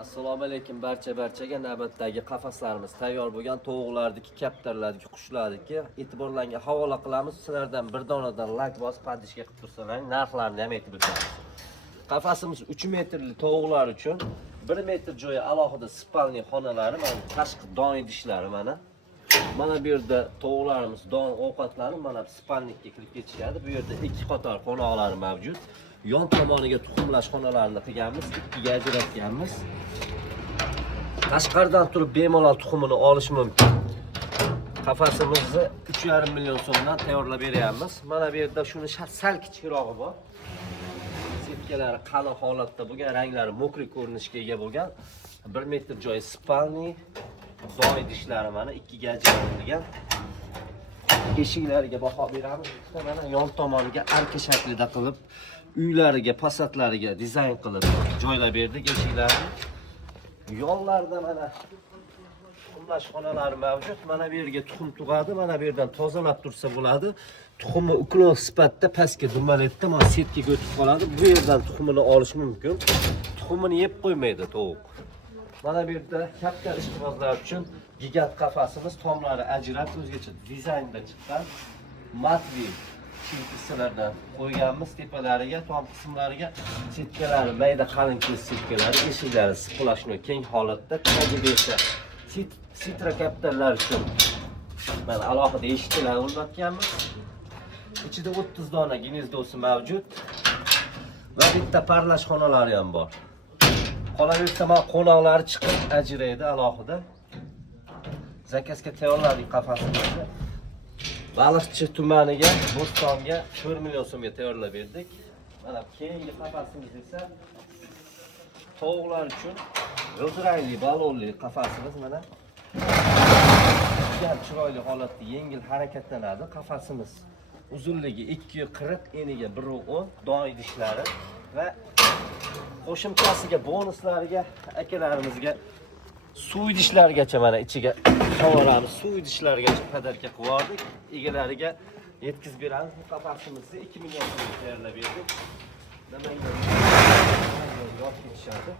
Assalomu alaykum barchaga navbatdagi qafaslarimiz tayyor bo'lgan tovuqlardagi, kaptarlardagi, qushlardagi e'tiborlarga havola qilamiz. Sizlardan bir donadan like bosib padishga qilib tursalar, narxlarini ham aytib o'tamiz. Qafasimiz 3 metrli tovuqlar uchun 1 metr joyi alohida spalniy xonalari, mana tashqi don idishlari mana. Mana bu yerda tovuqlarimiz don ovqatlanib, mana spalnikka kirib ketishadi. Bu yerda ikki qator qo'noqlar mavjud. Yon tomoniga tuxumlash xonalarini qilganmiz, ikkiga ajratganmiz. Tashqaridan turib bemalol tuxumini olish mumkin. Qafasimizni 3,5 million so'mdan tayyorlab beryapmiz. Mana bu yerda shuni sal kichikroqi bor. Sepkalari qalin holatda bo'lgan, ranglari mokri ko'rinishga ega bo'lgan 1 metr joyi spalniy, don idishlari mana ikkiga ajratilgan. Eshiklariga baho beramiz. Mana yon tomoniga arka shaklida qilib, uylariga, fasadlariga dizayn qilib joylab berdik eshiklarni. Yonlarda mana tuxumlash xonalari mavjud. Mana bu yerga tuxum tug'adi, mana bu yerdan tozalab tursa bo'ladi. Tuxumni uklon sifatida pastga dumaletda mana setkaga o'tib qoladi. Bu yerdan tuxumini olish mumkin. Tuxumini yeb qo'ymaydi tovuq. Mana bu yerda katta ishqibozlar uchun gigant qafasimiz, tomlari ajrab o'zgacha dizaynda chiqqan matli shilpisalardan qo'yganmiz. Tepalariga, tom qismlariga setkalari, mayda qalin kes setkalari, eshiklari splashno keng holatda, tagida esa sitra kaptarlar uchun mana alohida eshiklar o'rnatganmiz. Ichida 30 dona gnezdosi mavjud va bitta parlash xonalari ham bor. Qolaversa mana qo'noqlari chiqib ajraydi alohida. Zakazga tayyorladik qafasimizni. Baliqchi tumaniga, Bo'stonga 4 million so'mga tayyorlab berdik. Mana keyingi qafasimiz esa tovuqlar uchun g'ildirayli, balonli qafasimiz mana. Juda chiroyli holatda yengil harakatlanadi. Qafasimiz uzunligi 2.40, eniga 1.10, don idishlari va qo'shimchasiga bonuslariga akalarimizga suv idishlarigacha mana ichiga qavoramiz. Suv idishlarigacha qadarga qildik. Egalariga yetkazib beramiz. Bu qafasimizni 2 million so'mga tayyorlab berdik. Namangan yo'q ketishadi.